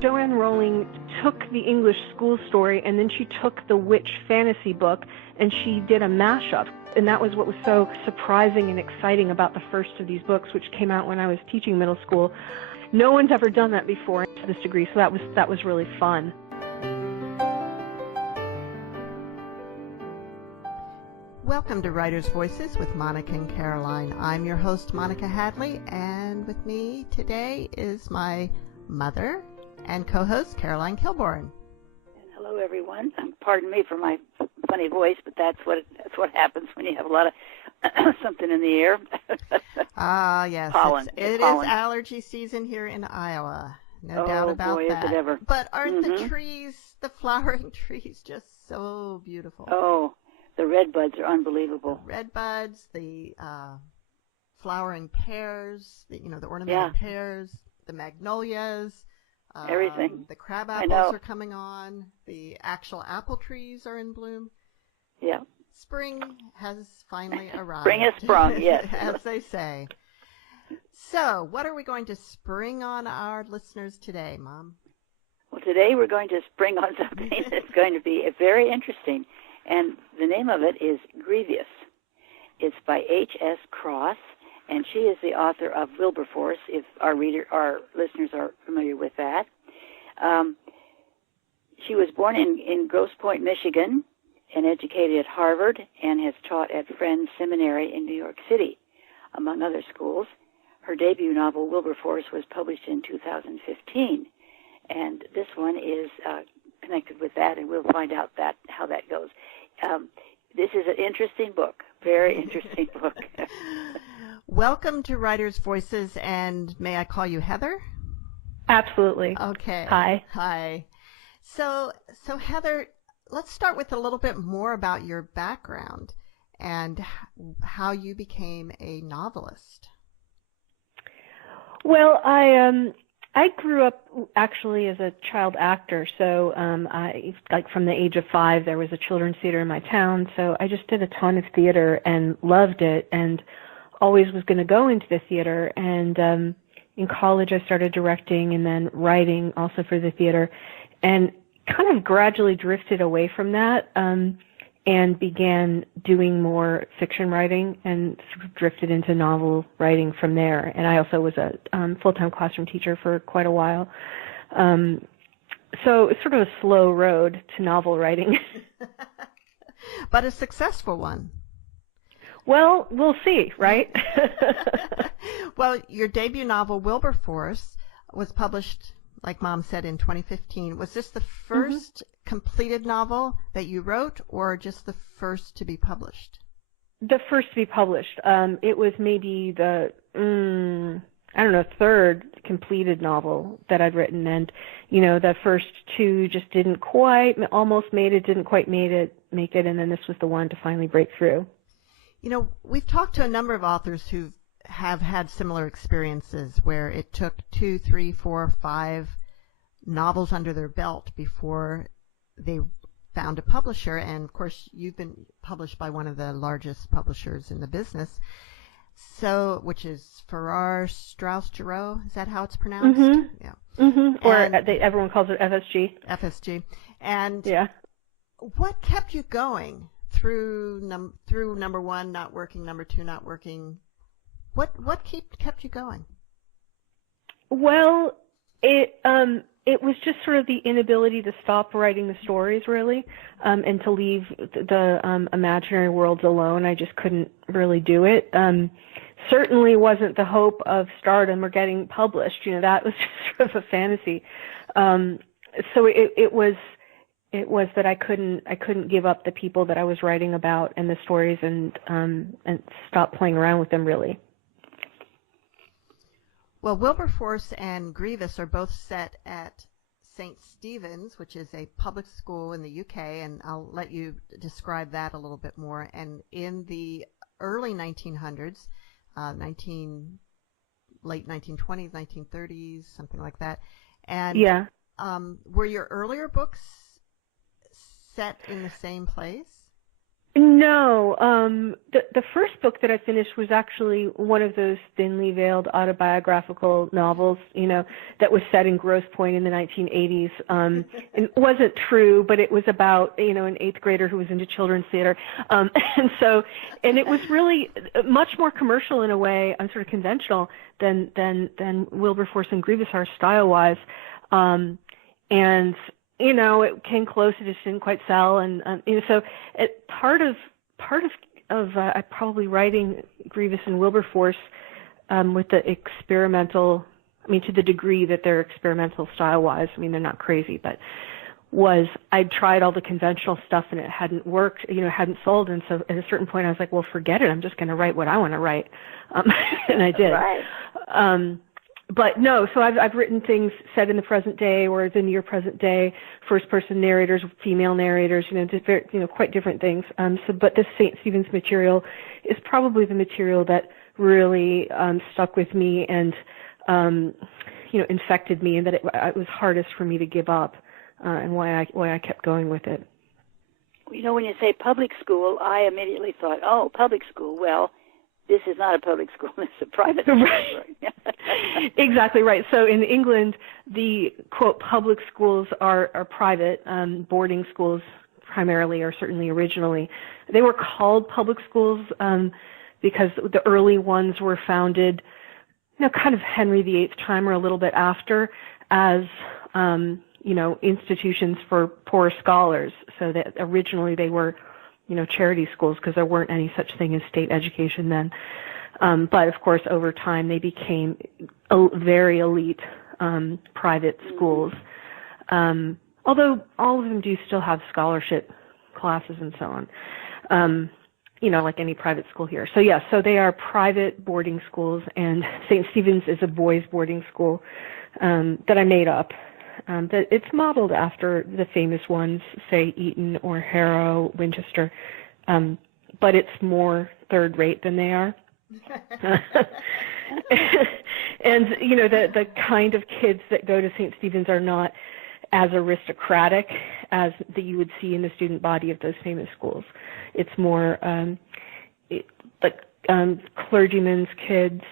Joanne Rowling took the English school story and then she took the witch fantasy book and she did a mashup. And that was what was so surprising and exciting about the first of these books, which came out when I was teaching middle school. No one's ever done that before to this degree, so that was really fun. Welcome to Writers' Voices with Monica and Caroline. I'm your host, Monica Hadley, and with me today is my mother and co-host, Caroline Kilborn. Hello, everyone. Pardon me for my funny voice, but that's what happens when you have a lot of something in the air. Ah, yes. Pollen. It pollen. is allergy season here in Iowa. No doubt about boy, that. Is it ever. But aren't the trees, the flowering trees, just so beautiful? Oh, the red buds are unbelievable. The red buds, the flowering pears, the ornamental pears, the magnolias. Everything. The crab apples are coming on. The actual apple trees are in bloom. Yeah. Spring has finally arrived. Spring has sprung, yes. As they say. So, what are we going to spring on our listeners today, Mom? Well, today we're going to spring on something that's going to be very interesting. And the name of it is Grievous. It's by H.S. Cross, and she is the author of Wilberforce, if our listeners are familiar with that. She was born in Grosse Pointe, Michigan, and educated at Harvard, and has taught at Friends Seminary in New York City, among other schools. Her debut novel, Wilberforce, was published in 2015, and this one is connected with that, and we'll find out how that goes. This is an interesting book, very interesting book. Welcome to Writers' Voices, and may I call you Heather? Absolutely. Okay. Hi. So Heather, let's start with a little bit more about your background and how you became a novelist. Well, I grew up actually as a child actor, so from the age of 5, there was a children's theater in my town, so I just did a ton of theater and loved it, and always was going to go into the theater. And in college, I started directing and then writing also for the theater, and kind of gradually drifted away from that and began doing more fiction writing and sort of drifted into novel writing from there. And I also was a full-time classroom teacher for quite a while. So it's sort of a slow road to novel writing. But a successful one. Well, we'll see, right? Well, your debut novel, Wilberforce, was published, like Mom said, in 2015. Was this the first completed novel that you wrote, or just the first to be published? The first to be published. It was maybe the, third completed novel that I'd written. And, the first two just didn't almost made it, didn't quite make it. And then this was the one to finally break through. We've talked to a number of authors who have had similar experiences where it took 2, 3, 4, 5 novels under their belt before they found a publisher. And, of course, you've been published by one of the largest publishers in the business, which is Farrar, Straus Giroux. Is that how it's pronounced? Mm-hmm. Yeah. Mm-hmm. Or everyone calls it FSG. FSG. And yeah. What kept you going through number 1 not working, number 2 not working? What kept you going? Well, it was just sort of the inability to stop writing the stories, really, and to leave the imaginary worlds alone. I just couldn't really do it. Certainly wasn't the hope of stardom or getting published. That was just sort of a fantasy. So it was that I couldn't give up the people that I was writing about and the stories and stop playing around with them, really. Well, Wilberforce and Grievous are both set at St. Stephen's, which is a public school in the UK, and I'll let you describe that a little bit more. And in the early 1900s, late 1920s, 1930s, something like that. And yeah. Were your earlier books set in the same place? No, the first book that I finished was actually one of those thinly veiled autobiographical novels, that was set in Grosse Pointe in the 1980s. It wasn't true, but it was about, an eighth grader who was into children's theater. And it was really much more commercial in a way, sort of conventional than Wilberforce and Grievous are style-wise. It came close, it just didn't quite sell, and so part of probably writing Grievous and Wilberforce with the experimental, to the degree that they're experimental style-wise. They're not crazy, but I'd tried all the conventional stuff and it hadn't worked, hadn't sold, and so at a certain point I was like, well, forget it, I'm just going to write what I want to write, and I did. Right. But no, so I've written things set in the present day or the near present day, first-person narrators, female narrators, quite different things. But this St. Stephen's material is probably the material that really stuck with me and, infected me, and that it was hardest for me to give up, and why I kept going with it. When you say public school, I immediately thought, oh, public school. Well, this is not a public school, it's a private school. Right. Exactly right. So in England, the, quote, public schools are private, boarding schools primarily, or certainly originally. They were called public schools because the early ones were founded, kind of Henry VIII time or a little bit after, as, institutions for poor scholars. So that originally they were charity schools, because there weren't any such thing as state education then. But of course, over time, they became very elite private schools. Although all of them do still have scholarship classes and so on, like any private school here. So yes, so they are private boarding schools, and St. Stephen's is a boys' boarding school that I made up. That it's modeled after the famous ones, say Eton or Harrow, Winchester, but it's more third-rate than they are. And the kind of kids that go to St. Stephen's are not as aristocratic as that you would see in the student body of those famous schools. It's more clergymen's kids,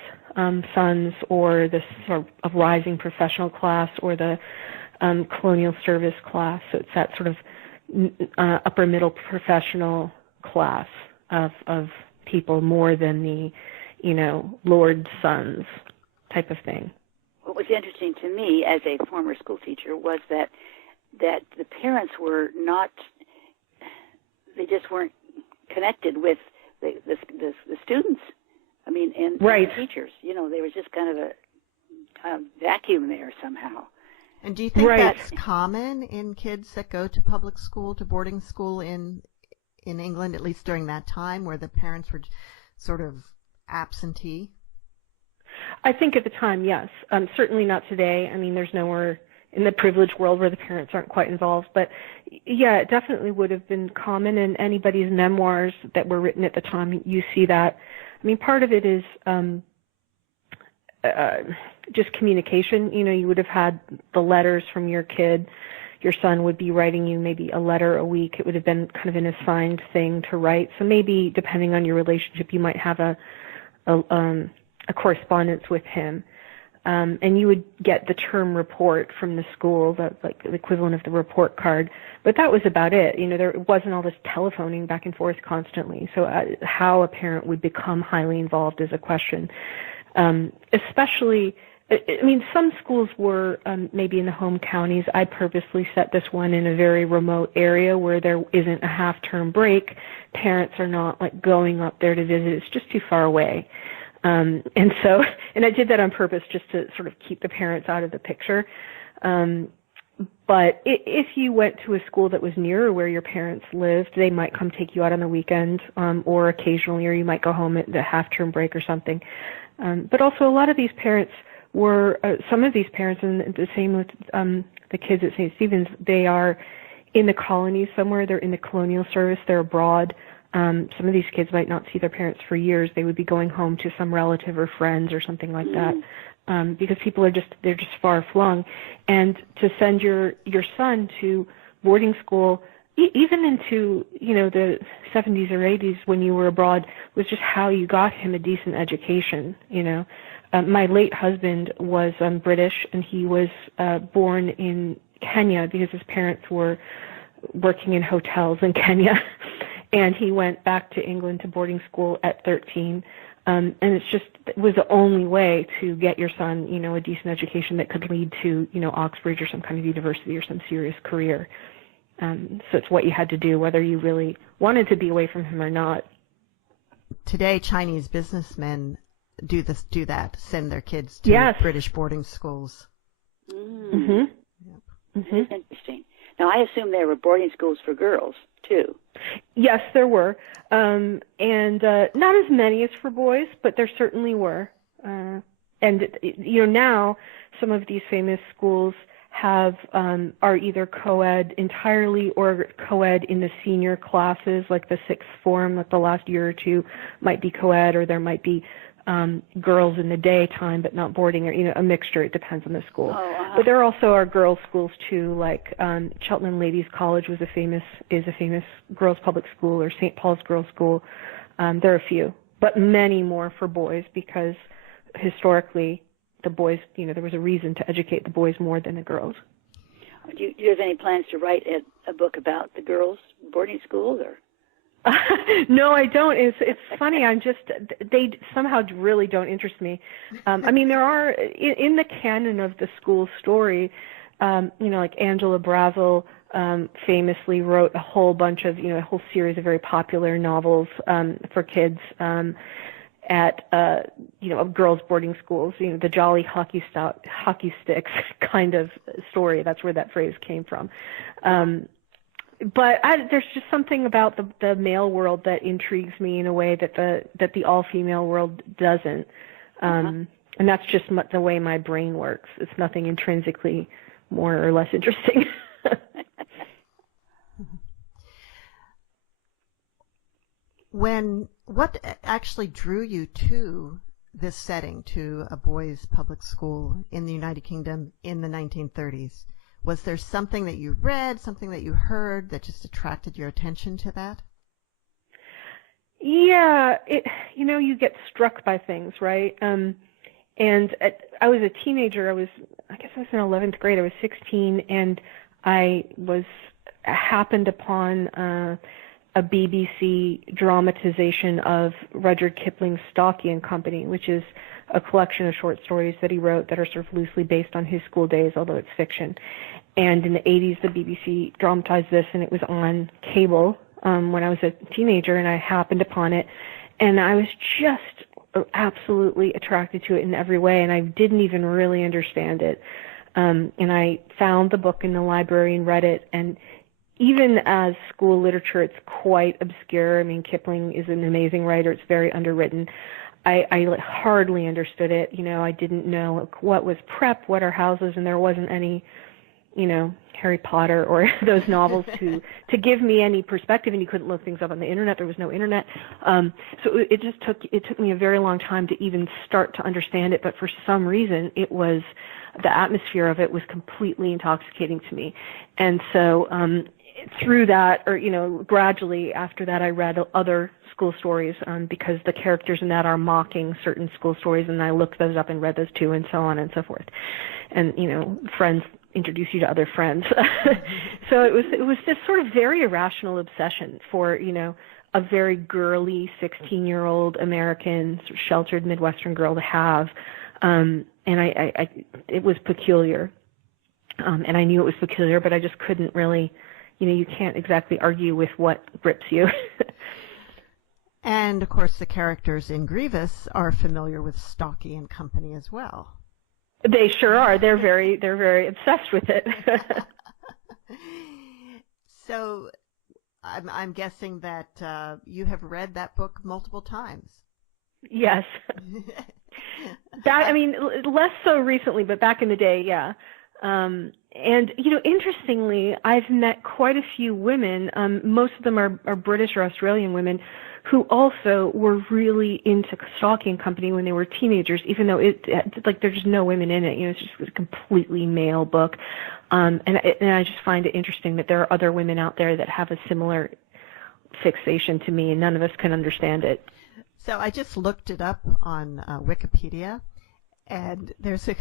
sons, or this sort of rising professional class, or the colonial service class. So it's that sort of upper middle professional class of people, more than the, lord's sons type of thing. What was interesting to me as a former school teacher was that the parents were not, they just weren't connected with the students. And right. The teachers. There was just kind of a vacuum there somehow. And do you think right. that's common in kids that go to public school, to boarding school in England, at least during that time, where the parents were sort of absentee? I think at the time, yes. Certainly not today. There's nowhere in the privileged world where the parents aren't quite involved. But yeah, it definitely would have been common in anybody's memoirs that were written at the time. You see that. Part of it is just communication. You would have had the letters from your kid. Your son would be writing you maybe a letter a week. It would have been kind of an assigned thing to write. So maybe, depending on your relationship, you might have a correspondence with him. And you would get the term report from the school, the equivalent of the report card. But that was about it. There wasn't all this telephoning back and forth constantly. So how a parent would become highly involved is a question. Especially, some schools were maybe in the home counties. I purposely set this one in a very remote area where there isn't a half-term break. Parents are not going up there to visit. It's just too far away. And I did that on purpose just to sort of keep the parents out of the picture. But if you went to a school that was nearer where your parents lived, they might come take you out on the weekend, or occasionally, or you might go home at the half-term break or something. But also a lot of these parents were, some of these parents, and the same with the kids at St. Stephen's, they are in the colonies somewhere. They're in the colonial service. They're abroad. Some of these kids might not see their parents for years. They would be going home to some relative or friends or something like that, because people are they're just far flung. And to send your son to boarding school even into, the 70s or 80s when you were abroad, was just how you got him a decent education. My late husband was British, and he was born in Kenya because his parents were working in hotels in Kenya. And he went back to England to boarding school at 13. And it was the only way to get your son, a decent education that could lead to, Oxbridge or some kind of university or some serious career. So it's what you had to do, whether you really wanted to be away from him or not. Today, Chinese businessmen do that, send their kids to British boarding schools. Mm-hmm. Yep. Mm-hmm. That's interesting. Now, I assume there were boarding schools for girls, too. Yes, there were. And not as many as for boys, but there certainly were. And, now some of these famous schools are either co-ed entirely or co-ed in the senior classes, like the sixth form, like the last year or two might be co-ed, or there might be girls in the daytime but not boarding, or a mixture. It depends on the school. But there also are girls' schools too, like Cheltenham Ladies College is a famous girls' public school, or St. Paul's Girls' School. There are a few, but many more for boys, because historically the boys, there was a reason to educate the boys more than the girls. Do you have any plans to write a book about the girls' boarding schools, or? No, I don't. It's funny. They somehow really don't interest me. There are, in the canon of the school story, like Angela Brazel famously wrote a whole bunch of, a whole series of very popular novels for kids of girls' boarding schools, the jolly hockey sticks kind of story. That's where that phrase came from. But there's just something about the male world that intrigues me in a way that the all-female world doesn't. And that's just the way my brain works. It's nothing intrinsically more or less interesting. What actually drew you to this setting, to a boys' public school in the United Kingdom in the 1930s? Was there something that you read, something that you heard that just attracted your attention to that? Yeah, you get struck by things, right? I was a teenager. I guess I was in 11th grade. I was 16, and I happened upon a BBC dramatization of Rudyard Kipling's Stocky and Company, which is a collection of short stories that he wrote that are sort of loosely based on his school days, although it's fiction. And in the 80s, the BBC dramatized this, and it was on cable when I was a teenager, and I happened upon it. And I was just absolutely attracted to it in every way, and I didn't even really understand it. And I found the book in the library and read it, and even as school literature, it's quite obscure. Kipling is an amazing writer. It's very underwritten. I hardly understood it. I didn't know what was prep, what are houses, and there wasn't any, Harry Potter or those novels to give me any perspective, and you couldn't look things up on the internet. There was no internet. So it took me a very long time to even start to understand it, but for some reason the atmosphere of it was completely intoxicating to me. And so through that, or gradually after that, I read other school stories because the characters in that are mocking certain school stories, and I looked those up and read those too, and so on and so forth. And friends introduce you to other friends. So it was this sort of very irrational obsession for a very girly 16-year-old American sort of sheltered Midwestern girl to have, and it was peculiar, and I knew it was peculiar, but I just couldn't really. You can't exactly argue with what grips you. And, of course, the characters in Grievous are familiar with Stocky and Company as well. They sure are. They're very obsessed with it. So I'm guessing that you have read that book multiple times. Yes. Less so recently, but back in the day, yeah. And, interestingly, I've met quite a few women, most of them are British or Australian women, who also were really into Stalking Company when they were teenagers, even though there's just no women in it. It's just a completely male book. And I just find it interesting that there are other women out there that have a similar fixation to me, and none of us can understand it. So I just looked it up on Wikipedia, and there's a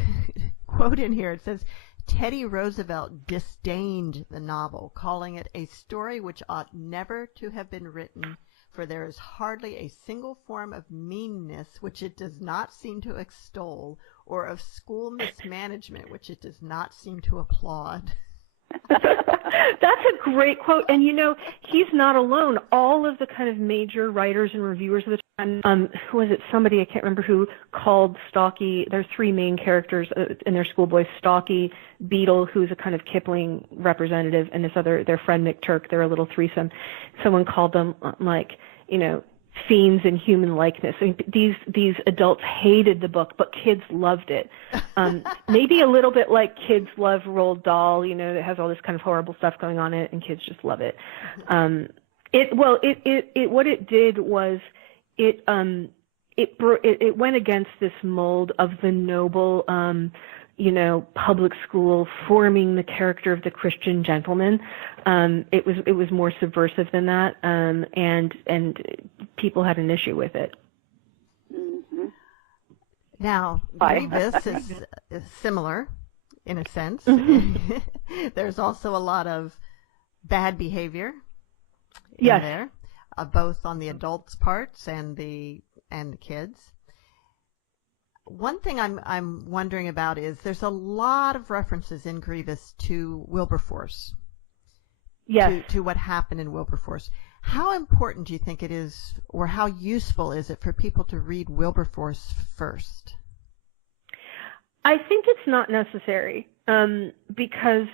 quote in here. It says, Teddy Roosevelt disdained the novel, calling it a story which ought never to have been written, for there is hardly a single form of meanness which it does not seem to extol, or of school mismanagement which it does not seem to applaud. That's a great quote. And, he's not alone. All of the kind of major writers and reviewers of the time, who was it? Somebody, I can't remember who, called Stalky, there's three main characters in their schoolboys, Stalky, Beetle, who's a kind of Kipling representative, and this other, their friend Mick Turk, they're a little threesome. Someone called them, fiends in human likeness. I mean, these adults hated the book, but kids loved it. Maybe a little bit like kids love Roald Dahl, that has all this kind of horrible stuff going on in it, and kids just love it. What it did was it went against this mold of the noble, public school forming the character of the Christian gentleman. It was more subversive than that, and people had an issue with it. Mm-hmm. Now, Grievous is similar in a sense. Mm-hmm. There's also a lot of bad behavior in there, both on the adults' parts and the kids. One thing I'm wondering about is there's a lot of references in Grievous to Wilberforce. Yes. To what happened in Wilberforce. How important do you think it is, or how useful is it for people to read Wilberforce first? I think it's not necessary, because,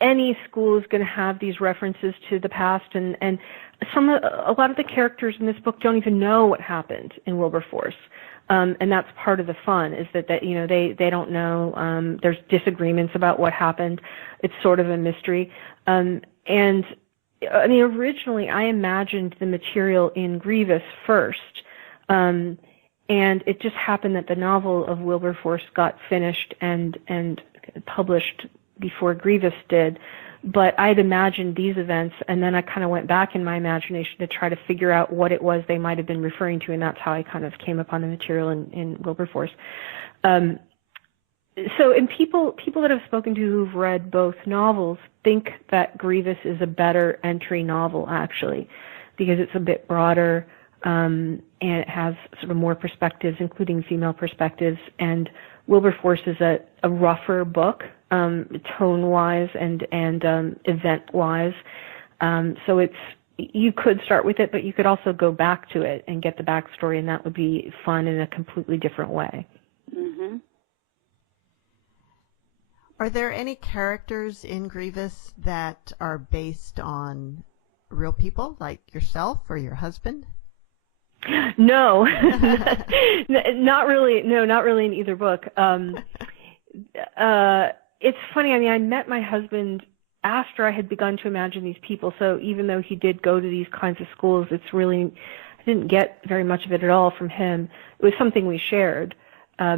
any school is going to have these references to the past, and a lot of the characters in this book don't even know what happened in Wilberforce. And that's part of the fun, is that they don't know. There's disagreements about what happened. It's sort of a mystery. And I mean, originally I imagined the material in Grievous first. And it just happened that the novel of Wilberforce got finished and published before Grievous did. But I'd imagined these events, and then I kind of went back in my imagination to try to figure out what it was they might have been referring to, and that's how I kind of came upon the material in Wilberforce. And people that I've spoken to who've read both novels think that Grievous is a better entry novel, actually, because it's a bit broader, and it has sort of more perspectives, including female perspectives, and Wilberforce is a rougher book, tone-wise and event-wise. So you could start with it, but you could also go back to it and get the backstory, and that would be fun in a completely different way. Mm-hmm. Are there any characters in Grievous that are based on real people, like yourself or your husband? No, not really. No, not really in either book. It's funny. I mean, I met my husband after I had begun to imagine these people. So even though he did go to these kinds of schools, I didn't get very much of it at all from him. It was something we shared.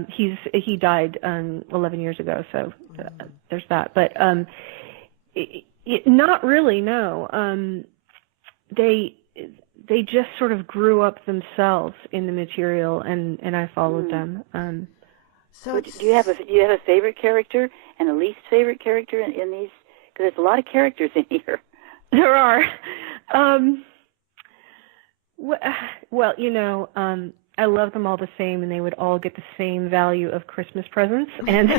He died 11 years ago, so there's that. But not really. No. They just sort of grew up themselves in the material, and I followed them. So do you have a favorite character and a least favorite character in these? Because there's a lot of characters in here. There are. Well, I love them all the same, and they would all get the same value of Christmas presents. And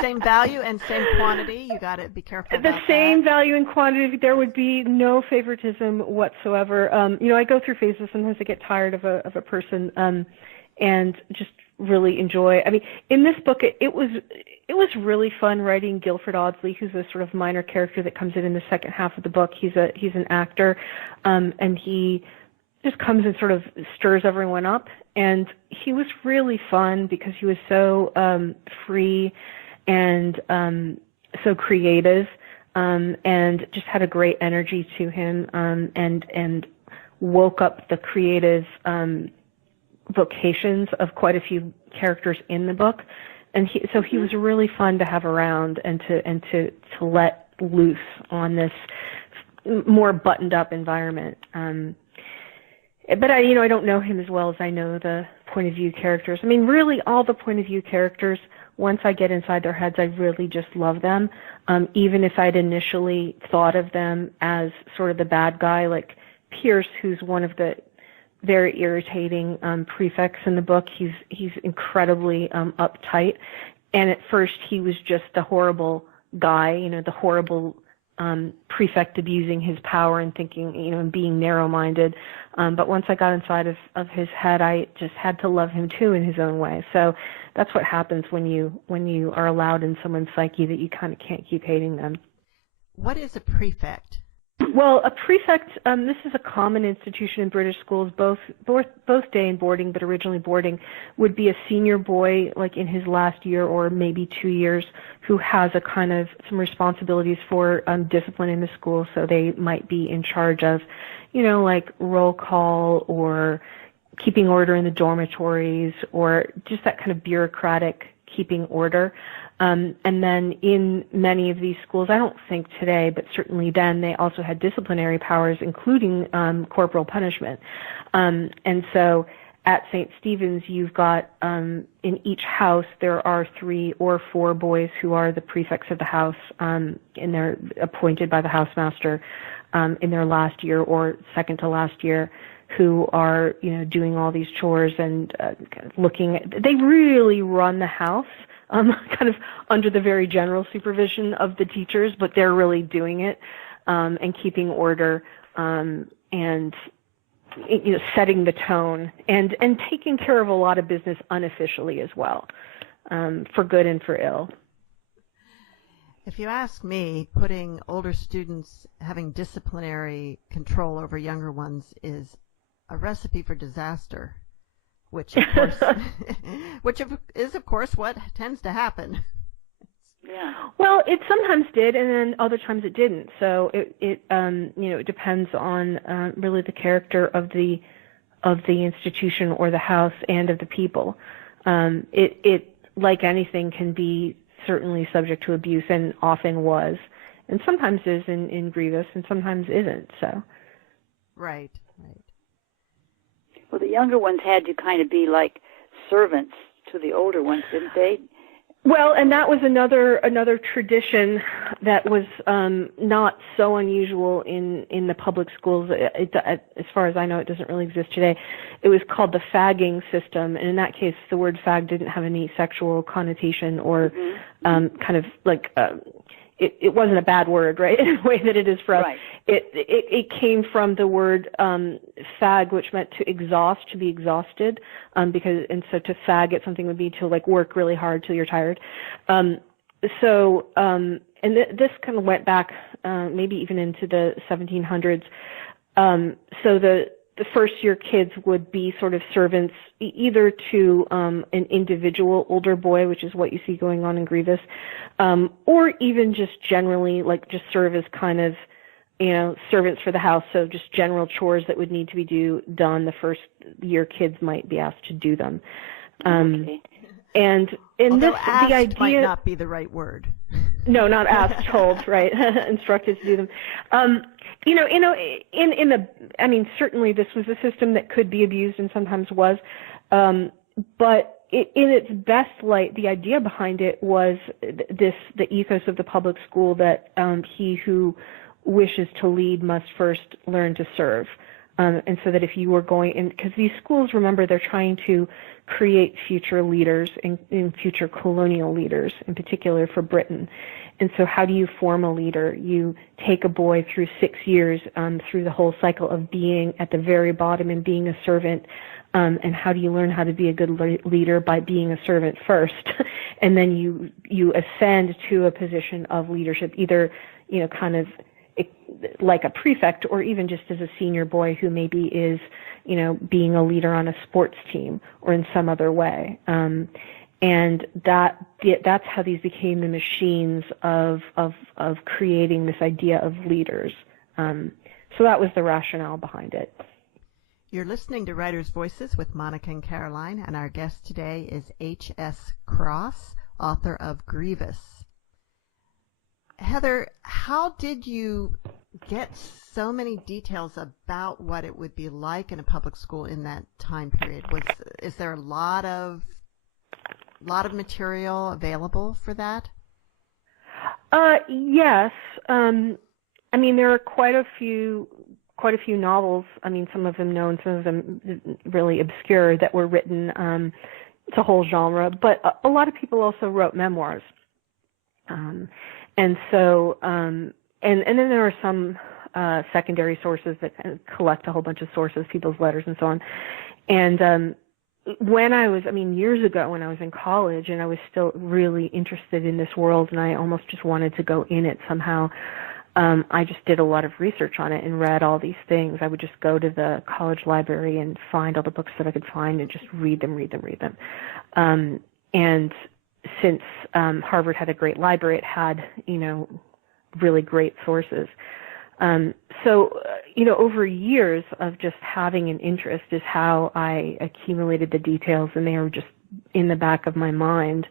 same value and same quantity. You got to be careful about the same value and quantity. There would be no favoritism whatsoever. I go through phases. Sometimes I get tired of a person, and just really enjoy. I mean, in this book, it was really fun writing Guilford Audsley, who's a sort of minor character that comes in the second half of the book. He's an actor, and he just comes and sort of stirs everyone up. And he was really fun because he was so free and so creative, and just had a great energy to him, and woke up the creative vocations of quite a few characters in the book. And so he was really fun to have around and to let loose on this more buttoned up environment. But I don't know him as well as I know the point of view characters. I mean, really all the point of view characters, once I get inside their heads, I really just love them. Even if I'd initially thought of them as sort of the bad guy, like Pierce, who's one of the very irritating prefects in the book. He's incredibly uptight, and at first he was just the horrible guy, the horrible prefect abusing his power and thinking, and being narrow-minded. But once I got inside of his head, I just had to love him too in his own way. So that's what happens when you are allowed in someone's psyche that you kind of can't keep hating them. What is a prefect? Well, a prefect, this is a common institution in British schools, both day and boarding, but originally boarding, would be a senior boy, like in his last year or maybe 2 years, who has a kind of some responsibilities for discipline in the school. So they might be in charge of, like roll call or keeping order in the dormitories, or just that kind of bureaucratic keeping order. And then in many of these schools, I don't think today, but certainly then, they also had disciplinary powers, including corporal punishment. And so at St. Stephen's, you've got in each house, there are 3 or 4 boys who are the prefects of the house, and they're appointed by the housemaster in their last year or second to last year, who are, doing all these chores and looking at, they really run the house. Kind of under the very general supervision of the teachers, but they're really doing it and keeping order and setting the tone and taking care of a lot of business unofficially as well, for good and for ill. If you ask me, putting older students having disciplinary control over younger ones is a recipe for disaster. Which is of course what tends to happen. Yeah. Well, it sometimes did, and then other times it didn't. So it depends on really the character of the institution or the house and of the people. It like anything can be certainly subject to abuse, and often was, and sometimes is in Grievous, and sometimes isn't. So. Right. Well, the younger ones had to kind of be like servants to the older ones, didn't they? Well, and that was another tradition that was not so unusual in the public schools. As far as I know, it doesn't really exist today. It was called the fagging system, and in that case, the word fag didn't have any sexual connotation or kind of like it wasn't a bad word, right, in the way that it is for us. Right. It came from the word fag, which meant to exhaust, to be exhausted, and so to fag at something would be to like work really hard till you're tired. And this kind of went back maybe even into the 1700s. So the first year kids would be sort of servants either to an individual older boy, which is what you see going on in Grievous, or even just generally like just serve as kind of, servants for the house. So just general chores that would need to be done. The first year kids might be asked to do them. Okay. And the idea might not be the right word. No, not asked, told, right? Instructed to do them. Certainly this was a system that could be abused and sometimes was, but in its best light, the idea behind it was the ethos of the public school that he who wishes to lead must first learn to serve. And so that if you were because these schools, remember, they're trying to create future leaders and future colonial leaders, in particular for Britain. And so how do you form a leader? You take a boy through 6 years, through the whole cycle of being at the very bottom and being a servant. And how do you learn how to be a good leader? By being a servant first. And then you ascend to a position of leadership, either, kind of like a prefect, or even just as a senior boy who maybe is, being a leader on a sports team or in some other way. And that's how these became the machines of creating this idea of leaders. So that was the rationale behind it. You're listening to Writers' Voices with Monica and Caroline, and our guest today is H.S. Cross, author of Grievous. Heather, how did you get so many details about what it would be like in a public school in that time period? Is there a lot of material available for that? Yes. There are quite a few novels. Some of them known, some of them really obscure, that were written. It's a whole genre, but a lot of people also wrote memoirs. And so, and then there are some secondary sources that kind of collect a whole bunch of sources, people's letters and so on. And when I was, years ago when I was in college and I was still really interested in this world and I almost just wanted to go in it somehow, I just did a lot of research on it and read all these things. I would just go to the college library and find all the books that I could find and just read them. And since Harvard had a great library, it had, really great sources. So, over years of just having an interest is how I accumulated the details, and they were just in the back of my mind.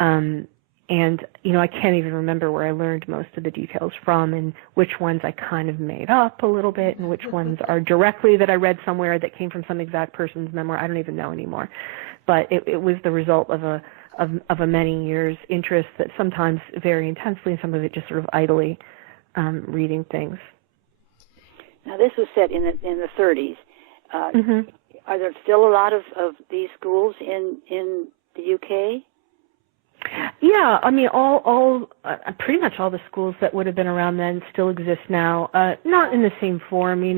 And, I can't even remember where I learned most of the details from and which ones I kind of made up a little bit and which ones are directly that I read somewhere that came from some exact person's memoir. I don't even know anymore. But it was the result of a many years interest that sometimes very intensely and some of it just sort of idly reading things. Now, this was set in the 30s. Are there still a lot of these schools in the UK? Yeah, all pretty much all the schools that would have been around then still exist now. Not in the same form, in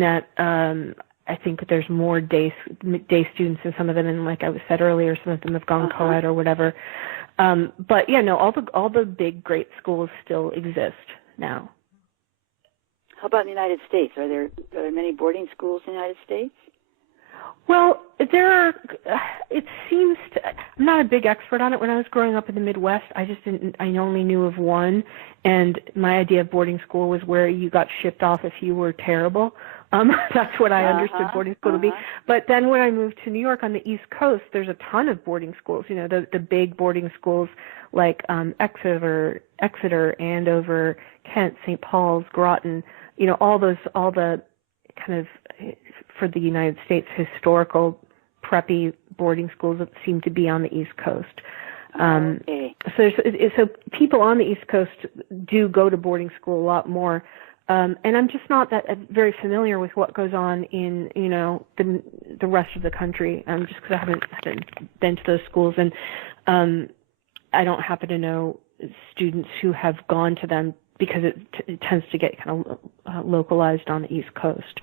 that I think there's more day students in some of them, and like I said earlier, some of them have gone co-ed or whatever. But yeah, no, all the big great schools still exist now. How about in the United States? Are there many boarding schools in the United States? Well, there are. It seems I'm not a big expert on it. When I was growing up in the Midwest, I only knew of one, and my idea of boarding school was where you got shipped off if you were terrible. That's what I understood boarding school to be. But then when I moved to New York on the East Coast, there's a ton of boarding schools. The big boarding schools like Exeter, Andover, Kent, St. Paul's, Groton. All the kind of, for the United States, historical preppy boarding schools that seem to be on the East Coast. So people on the East Coast do go to boarding school a lot more. And I'm just not that very familiar with what goes on in, the rest of the country, just because I haven't been to those schools. And I don't happen to know students who have gone to them because it tends to get kind of localized on the East Coast.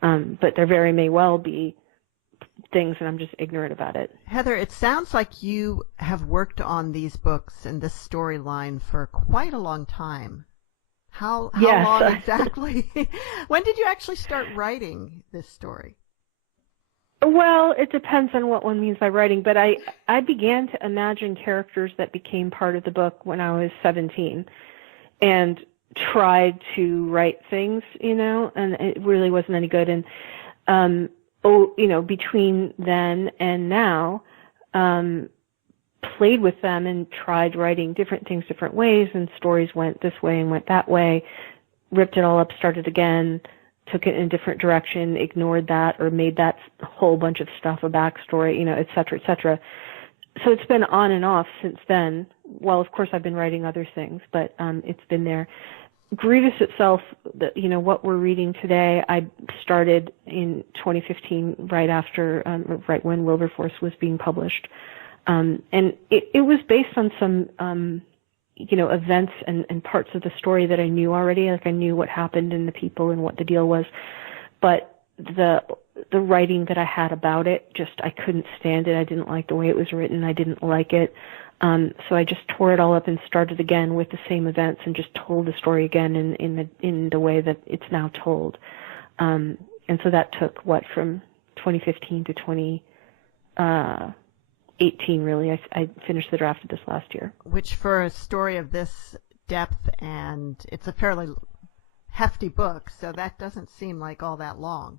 But there very may well be things, and I'm just ignorant about it. Heather, it sounds like you have worked on these books and this storyline for quite a long time. How yes. long exactly? When did you actually start writing this story? Well, it depends on what one means by writing, but I began to imagine characters that became part of the book when I was 17 and tried to write things, and it really wasn't any good. And, between then and now, played with them and tried writing different things different ways, and stories went this way and went that way, ripped it all up, started again, took it in a different direction, ignored that, or made that whole bunch of stuff a backstory, et cetera, et cetera. So it's been on and off since then. Well, of course, I've been writing other things, but it's been there. Grievous itself, what we're reading today, I started in 2015, right when Wilberforce was being published. And it was based on some, events and parts of the story that I knew already. Like I knew what happened and the people and what the deal was. But the writing that I had about it, I couldn't stand it. I didn't like the way it was written. I didn't like it. So I just tore it all up and started again with the same events and just told the story again in the way that it's now told. And so that took from 2015 to 2018 really. I finished the draft of this last year. Which for a story of this depth, and it's a fairly hefty book, so that doesn't seem like all that long.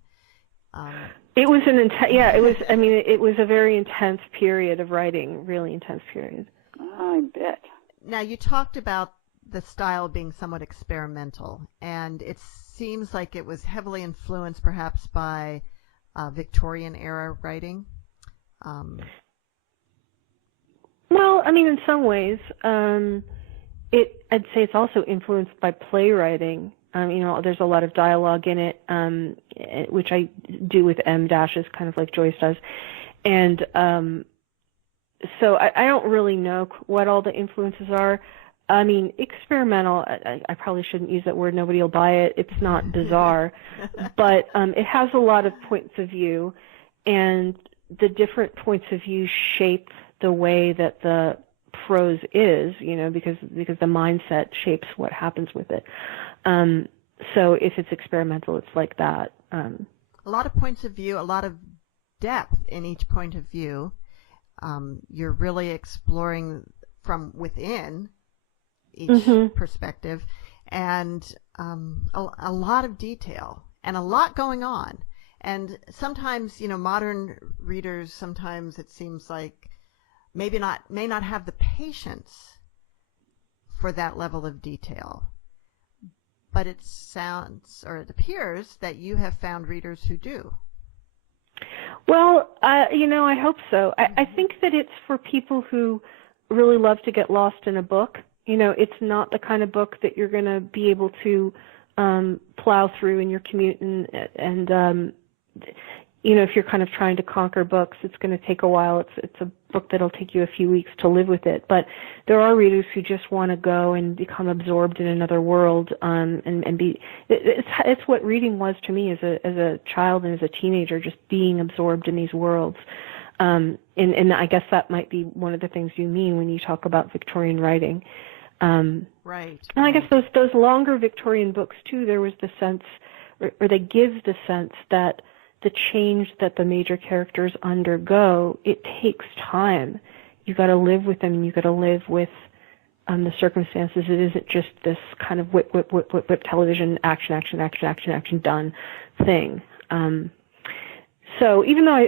It was it was a very intense period of writing, really intense period. I bet. Now, you talked about the style being somewhat experimental, and it seems like it was heavily influenced perhaps by Victorian era writing. Well, I mean, in some ways, I'd say it's also influenced by playwriting. There's a lot of dialogue in it, which I do with M dashes, kind of like Joyce does. And so I don't really know what all the influences are. I mean, experimental, I probably shouldn't use that word. Nobody will buy it. It's not bizarre. But it has a lot of points of view, and the different points of view shape the way that the prose is, because the mindset shapes what happens with it. So if it's experimental, it's like that. A lot of points of view, a lot of depth in each point of view. You're really exploring from within each perspective, and a lot of detail and a lot going on. And sometimes, modern readers, sometimes it seems like may not have the patience for that level of detail. But it appears that you have found readers who do. Well, I hope so. I think that it's for people who really love to get lost in a book. It's not the kind of book that you're going to be able to plow through in your commute, and if you're kind of trying to conquer books, it's going to take a while. It's a book that'll take you a few weeks to live with it. But there are readers who just want to go and become absorbed in another world, and be. It's what reading was to me as a child and as a teenager, just being absorbed in these worlds. And I guess that might be one of the things you mean when you talk about Victorian writing. Right. And I guess those longer Victorian books too, there was the sense, or they give the sense that the change that the major characters undergo, it takes time. You got to live with them, and you got to live with the circumstances. It isn't just this kind of whip television action done thing. So even though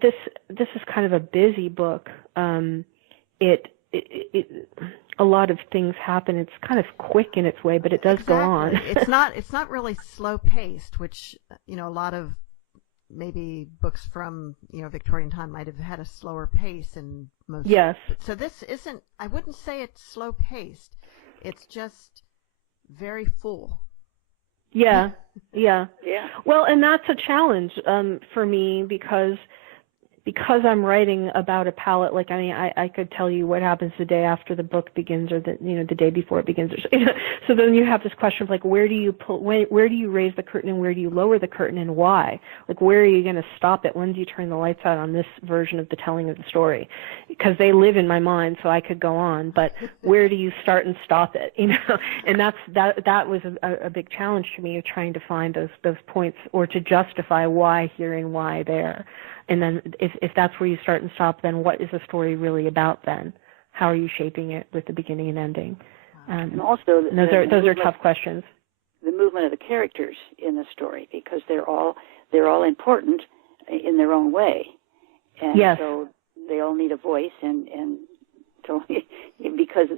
this is kind of a busy book, a lot of things happen. It's kind of quick in its way, but it does go on. It's not really slow paced, which a lot of maybe books from Victorian time might have had a slower pace in most. Yes. So this isn't. I wouldn't say it's slow paced. It's just very full. Yeah. Well, and that's a challenge for me because I'm writing about a palette. Like, I could tell you what happens the day after the book begins, or the day before it begins. So then you have this question of like, where do you raise the curtain and where do you lower the curtain, and why? Like, where are you going to stop it? When do you turn the lights out on this version of the telling of the story? Because they live in my mind, so I could go on. But where do you start and stop it? And that was a big challenge to me, of trying to find those points, or to justify why here and why there. And then if that's where you start and stop, then what is the story really about then? How are you shaping it with the beginning and ending? And also, those are tough questions. The movement of the characters in the story, because they're all important in their own way. And yes. So they all need a voice, and so because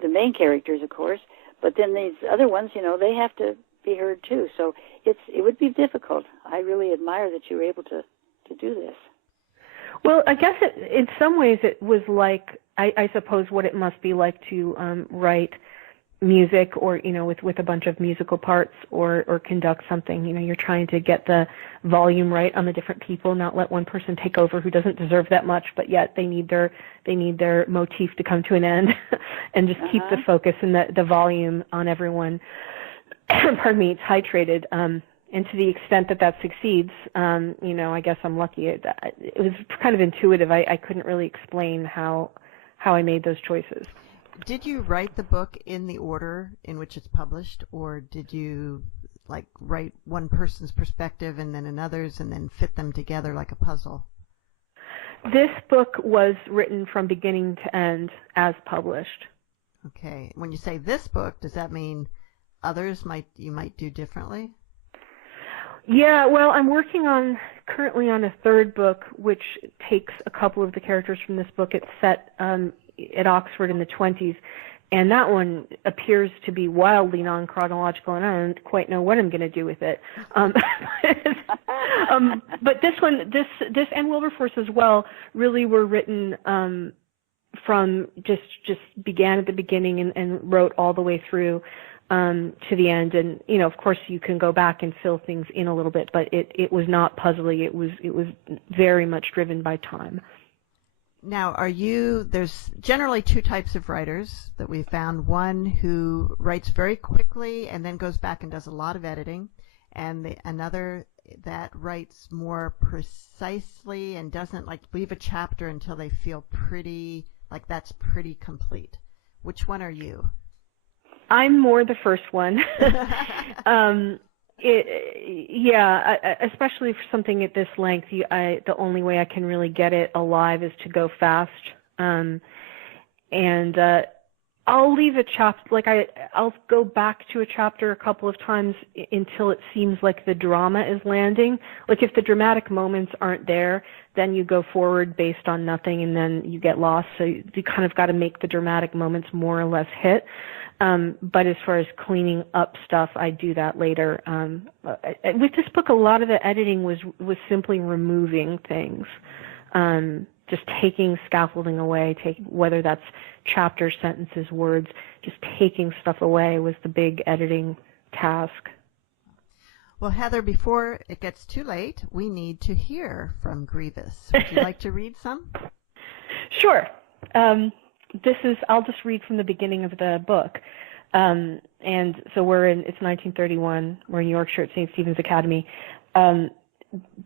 the main characters, of course, but then these other ones, they have to be heard too. So it would be difficult. I really admire that you were able to do this. Well, I guess in some ways it was like, I suppose what it must be like to write music, or with a bunch of musical parts, or conduct something. You're trying to get the volume right on the different people, not let one person take over who doesn't deserve that much, but yet they need their motif to come to an end, and just keep the focus and the volume on everyone. Pardon me, titrated. And to the extent that succeeds, I guess I'm lucky. It was kind of intuitive. I couldn't really explain how how I made those choices. Did you write the book in the order in which it's published, or did you like write one person's perspective and then another's and then fit them together like a puzzle? This book was written from beginning to end as published. Okay. When you say this book, does that mean others you might do differently? Yeah, well, I'm working currently on a third book, which takes a couple of the characters from this book. It's set at Oxford in the 20s, and that one appears to be wildly non-chronological, and I don't quite know what I'm going to do with it. But this one, this and Wilberforce as well, really were written from just began at the beginning and wrote all the way through to the end. And of course, you can go back and fill things in a little bit, but it was not puzzly. It was very much driven by time. Now, there's generally two types of writers that we've found. One who writes very quickly and then goes back and does a lot of editing, and another that writes more precisely and doesn't leave a chapter until they feel pretty complete. Which one are you? I'm more the first one. Especially for something at this length, the only way I can really get it alive is to go fast. I'll leave a chapter, I'll go back to a chapter a couple of times until it seems like the drama is landing. Like if the dramatic moments aren't there, then you go forward based on nothing and then you get lost. So you kind of got to make the dramatic moments more or less hit. But as far as cleaning up stuff, I do that later. With this book, a lot of the editing was simply removing things, just taking scaffolding away, whether that's chapters, sentences, words, just taking stuff away was the big editing task. Well, Heather, before it gets too late, we need to hear from Grievous. Would you like to read some? Sure. I'll just read from the beginning of the book. And so it's 1931. We're in Yorkshire at St. Stephen's Academy.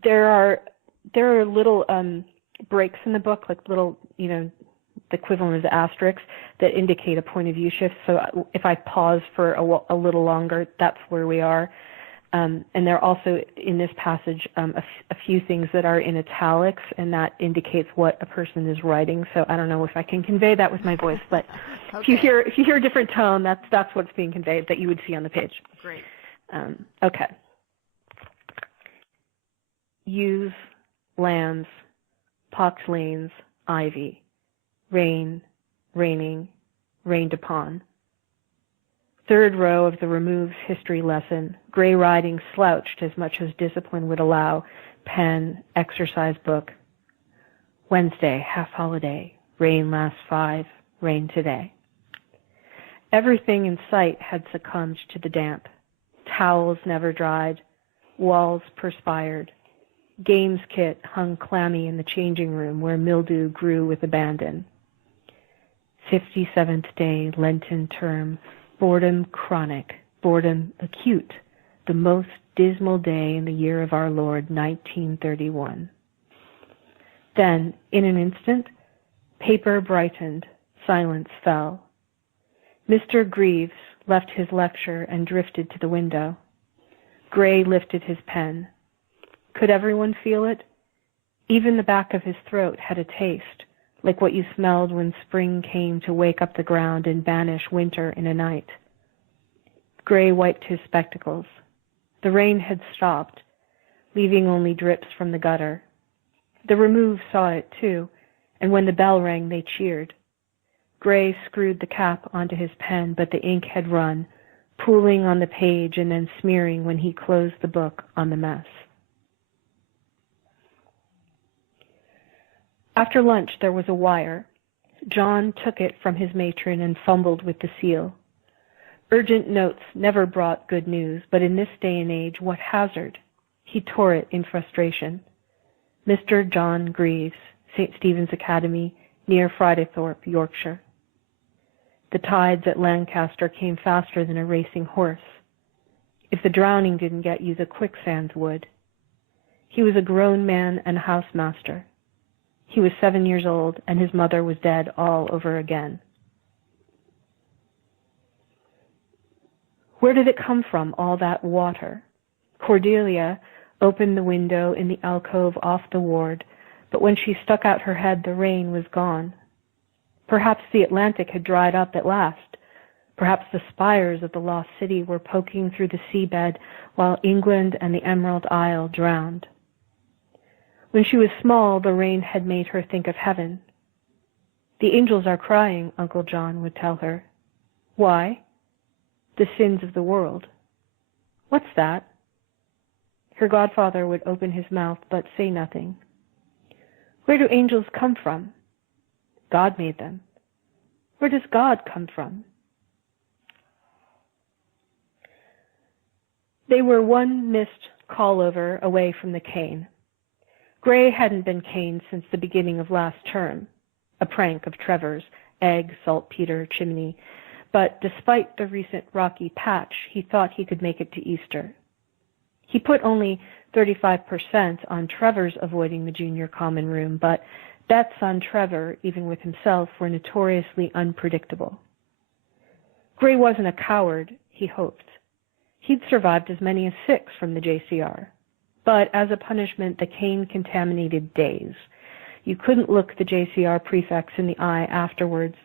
There are little breaks in the book, like little, the equivalent of asterisks that indicate a point of view shift. So if I pause for a little longer, that's where we are. And there are also in this passage a few things that are in italics, and that indicates what a person is writing. So I don't know if I can convey that with my voice, but okay. If you hear a different tone, that's what's being conveyed that you would see on the page. Great. Okay. Ewes, lambs, pox lanes, ivy, rain, raining, rained upon. Third row of the removes history lesson, gray riding slouched as much as discipline would allow, pen, exercise book. Wednesday, half holiday, rain last 5, rain today. Everything in sight had succumbed to the damp. Towels never dried, walls perspired. Games kit hung clammy in the changing room where mildew grew with abandon. 57th day, Lenten term, boredom chronic, boredom acute, the most dismal day in the year of our Lord, 1931. Then, in an instant, paper brightened, silence fell. Mr. Greaves left his lecture and drifted to the window. Gray lifted his pen. Could everyone feel it? Even the back of his throat had a taste, like what you smelled when spring came to wake up the ground and banish winter in a night. Gray wiped his spectacles. The rain had stopped, leaving only drips from the gutter. The remove saw it too, and when the bell rang, they cheered. Gray screwed the cap onto his pen, but the ink had run, pooling on the page and then smearing when he closed the book on the mess. After lunch, there was a wire. John took it from his matron and fumbled with the seal. Urgent notes never brought good news, but in this day and age, what hazard? He tore it in frustration. Mr. John Greaves, St. Stephen's Academy, near Fridaythorpe, Yorkshire. The tides at Lancaster came faster than a racing horse. If the drowning didn't get you, the quicksands would. He was a grown man and housemaster. He was 7 years old, and his mother was dead all over again. Where did it come from, all that water? Cordelia opened the window in the alcove off the ward, but when she stuck out her head, the rain was gone. Perhaps the Atlantic had dried up at last. Perhaps the spires of the lost city were poking through the seabed while England and the Emerald Isle drowned. When she was small, the rain had made her think of heaven. The angels are crying, Uncle John would tell her. Why? The sins of the world. What's that? Her godfather would open his mouth but say nothing. Where do angels come from? God made them. Where does God come from? They were one missed call-over away from the cane. Gray hadn't been caned since the beginning of last term, a prank of Trevor's, egg, saltpeter, chimney, but despite the recent rocky patch, he thought he could make it to Easter. He put only 35% on Trevor's avoiding the junior common room, but bets on Trevor, even with himself, were notoriously unpredictable. Gray wasn't a coward, he hoped. He'd survived as many as 6 from the JCR. But as a punishment, the cane contaminated days. You couldn't look the JCR prefects in the eye afterwards.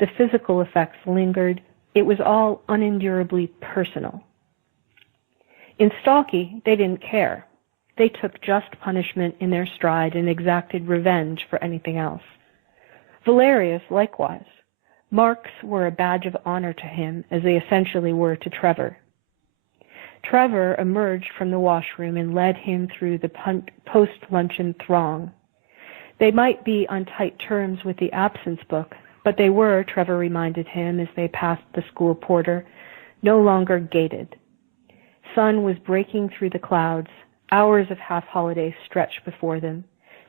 The physical effects lingered. It was all unendurably personal. In Stalky, they didn't care. They took just punishment in their stride and exacted revenge for anything else. Valerius, likewise. Marks were a badge of honor to him, as they essentially were to Trevor. Trevor emerged from the washroom and led him through the post-luncheon throng. They might be on tight terms with the absence book, but they were, Trevor reminded him as they passed the school porter, no longer gated. Sun was breaking through the clouds, hours of half-holiday stretched before them,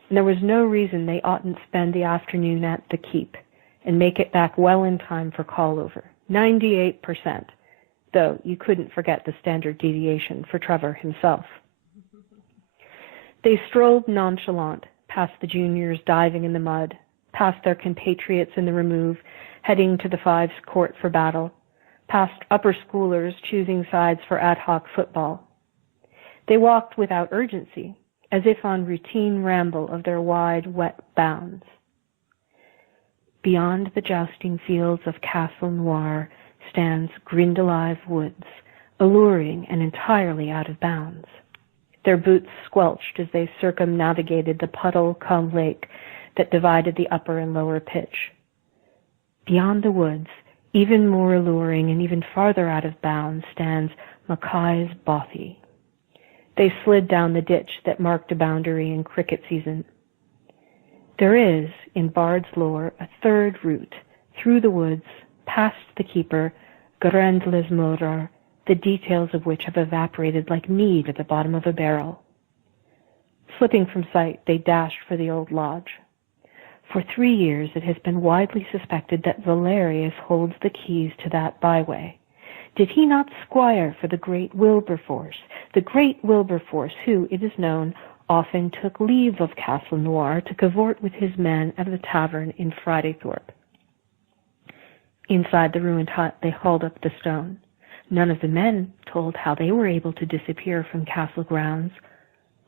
and there was no reason they oughtn't spend the afternoon at the Keep and make it back well in time for call-over. 98%. Though you couldn't forget the standard deviation for Trevor himself. They strolled nonchalant past the juniors diving in the mud, past their compatriots in the remove, heading to the Fives court for battle, past upper schoolers choosing sides for ad hoc football. They walked without urgency, as if on routine ramble of their wide, wet bounds. Beyond the jousting fields of Castle Noir stands Grindelwald Woods, alluring and entirely out of bounds. Their boots squelched as they circumnavigated the puddle-cum lake that divided the upper and lower pitch. Beyond the woods, even more alluring and even farther out of bounds, stands Mackay's Bothy. They slid down the ditch that marked a boundary in cricket season. There is, in Bard's lore, a third route, through the woods, past the keeper, Grendles Morar, the details of which have evaporated like mead at the bottom of a barrel. Slipping from sight, they dashed for the old lodge. For 3 years it has been widely suspected that Valerius holds the keys to that byway. Did he not squire for the great Wilberforce, who, it is known, often took leave of Castle Noir to cavort with his men at the tavern in Fridaythorpe? Inside the ruined hut, they hauled up the stone. None of the men told how they were able to disappear from castle grounds,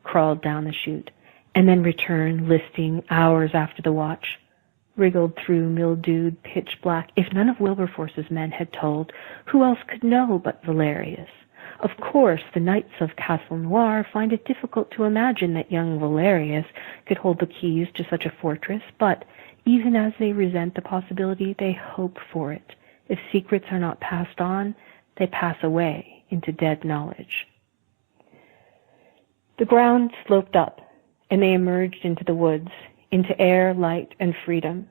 crawled down the chute, and then return, listing hours after the watch, wriggled through mildewed, pitch-black. If none of Wilberforce's men had told, who else could know but Valerius? Of course, the knights of Castle Noir find it difficult to imagine that young Valerius could hold the keys to such a fortress, but even as they resent the possibility, they hope for it. If secrets are not passed on, they pass away into dead knowledge. The ground sloped up, and they emerged into the woods, into air, light, and freedom.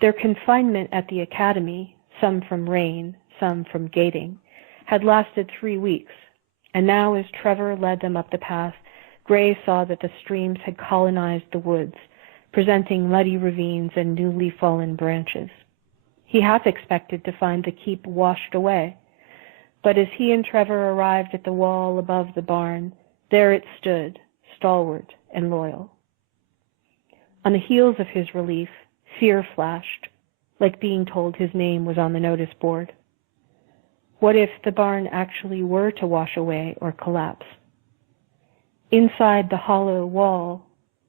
Their confinement at the academy, some from rain, some from gating, had lasted 3 weeks, and now as Trevor led them up the path, Gray saw that the streams had colonized the woods, presenting muddy ravines and newly fallen branches. He half expected to find the keep washed away, but as he and Trevor arrived at the wall above the barn, there it stood, stalwart and loyal. On the heels of his relief, fear flashed, like being told his name was on the notice board. What if the barn actually were to wash away or collapse? Inside the hollow wall,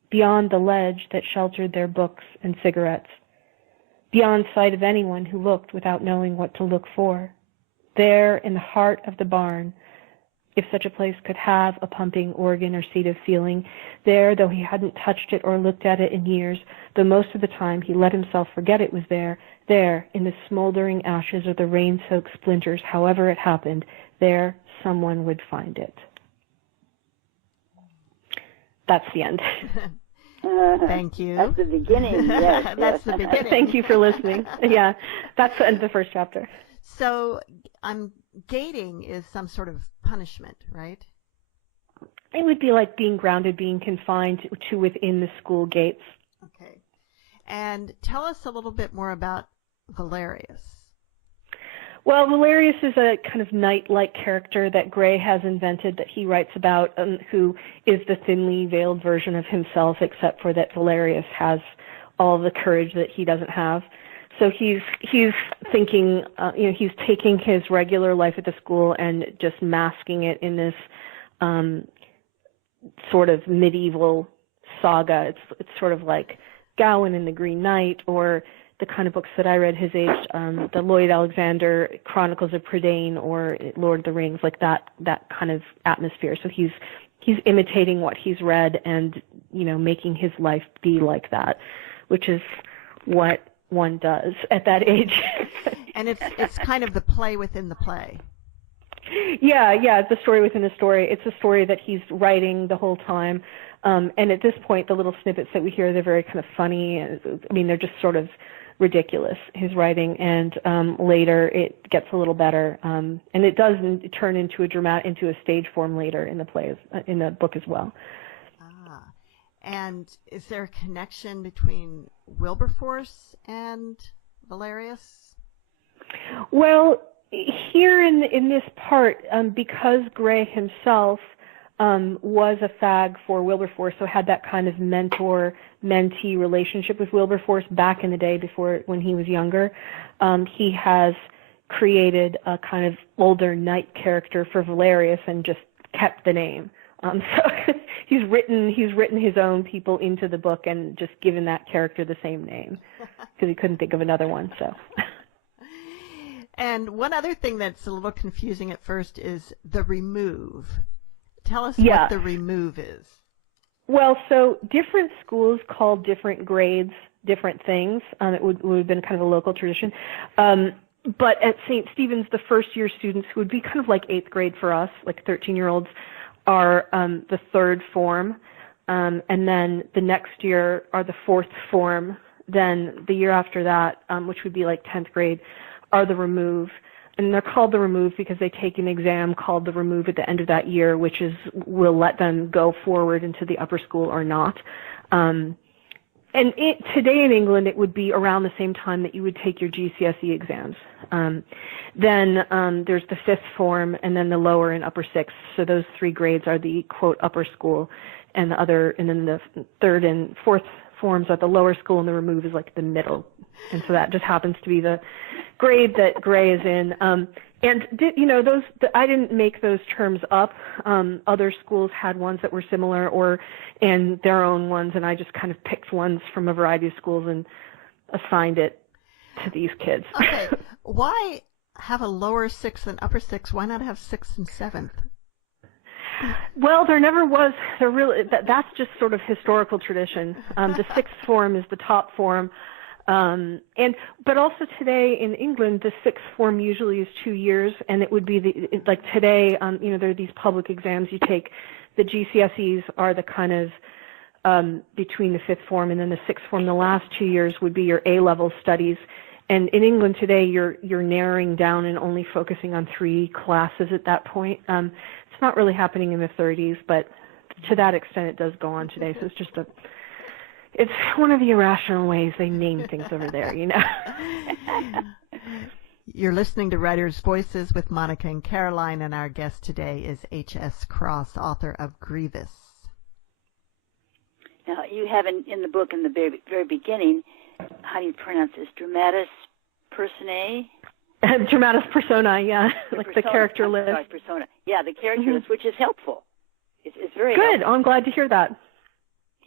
beyond the ledge that sheltered their books and cigarettes, beyond sight of anyone who looked without knowing what to look for, there in the heart of the barn, if such a place could have a pumping organ or seat of feeling, there, though he hadn't touched it or looked at it in years, though most of the time he let himself forget it was there, in the smoldering ashes or the rain-soaked splinters, however it happened, there someone would find it. That's the end. Thank you. That's the beginning. Yes, That's the beginning. Thank you for listening. Yeah, that's the end of the first chapter. So gating is some sort of punishment, right? It would be like being grounded, being confined to within the school gates. Okay. And tell us a little bit more about Valerius. Well, Valerius is a kind of knight-like character that Gray has invented that he writes about, who is the thinly veiled version of himself, except for that Valerius has all the courage that he doesn't have. So he's thinking, he's taking his regular life at the school and just masking it in this sort of medieval saga. It's sort of like Gawain and the Green Knight, or the kind of books that I read his age, the Lloyd Alexander Chronicles of Prydain or Lord of the Rings, like that kind of atmosphere. So he's imitating what he's read and, making his life be like that, which is what one does at that age. And it's kind of the play within the play. Yeah, it's a story within a story. It's a story that he's writing the whole time. And at this point, the little snippets that we hear, they're very kind of funny. I mean, they're just sort of ridiculous, his writing. And later it gets a little better. And it does turn into a stage form later in the plays, in the book as well. And is there a connection between Wilberforce and Valerius? Well, here in this part, because Gray himself was a fag for Wilberforce, so had that kind of mentor-mentee relationship with Wilberforce back in the day when he was younger, he has created a kind of older knight character for Valerius and just kept the name. So he's written his own people into the book and just given that character the same name because he couldn't think of another one. So. And one other thing that's a little confusing at first is the remove. Tell us what the remove is. Well, so different schools call different grades different things. It would have been kind of a local tradition. But at St. Stephen's, the first-year students, who would be kind of like 8th grade for us, like 13-year-olds, are the 3rd form. And then the next year are the 4th form. Then the year after that, which would be like 10th grade, are the remove. And they're called the remove because they take an exam called the remove at the end of that year, which will let them go forward into the upper school or not. And today in England, it would be around the same time that you would take your GCSE exams. Then there's the 5th form and then the lower and upper 6th. So those 3 grades are the, quote, upper school, and then the 3rd and 4th forms are the lower school, and the remove is like the middle. And so that just happens to be the grade that Gray is in. I didn't make those terms up. Other schools had ones that were similar and their own ones, and I just kind of picked ones from a variety of schools and assigned it to these kids. Okay. Why have a lower 6th and upper 6th? Why not have 6th and 7th? Well, there never was. That's just sort of historical tradition. The 6th form is the top form. But also today in England, the 6th form usually is 2 years, and it would be like today, there are these public exams you take. The GCSEs are the kind of between the 5th form and then the 6th form. The last 2 years would be your A-level studies. And in England today, you're narrowing down and only focusing on 3 classes at that point. It's not really happening in the 30s, but to that extent, it does go on today. So it's one of the irrational ways they name things over there, You're listening to Writers' Voices with Monica and Caroline, and our guest today is H.S. Cross, author of Grievous. Now, you have in the book in the very, very beginning, how do you pronounce this? Dramatis personae? Dramatis personae, yeah, like persona, the character list. Sorry, persona. Yeah, the character list, which is helpful. It's very good. helpful. Oh, I'm glad to hear that.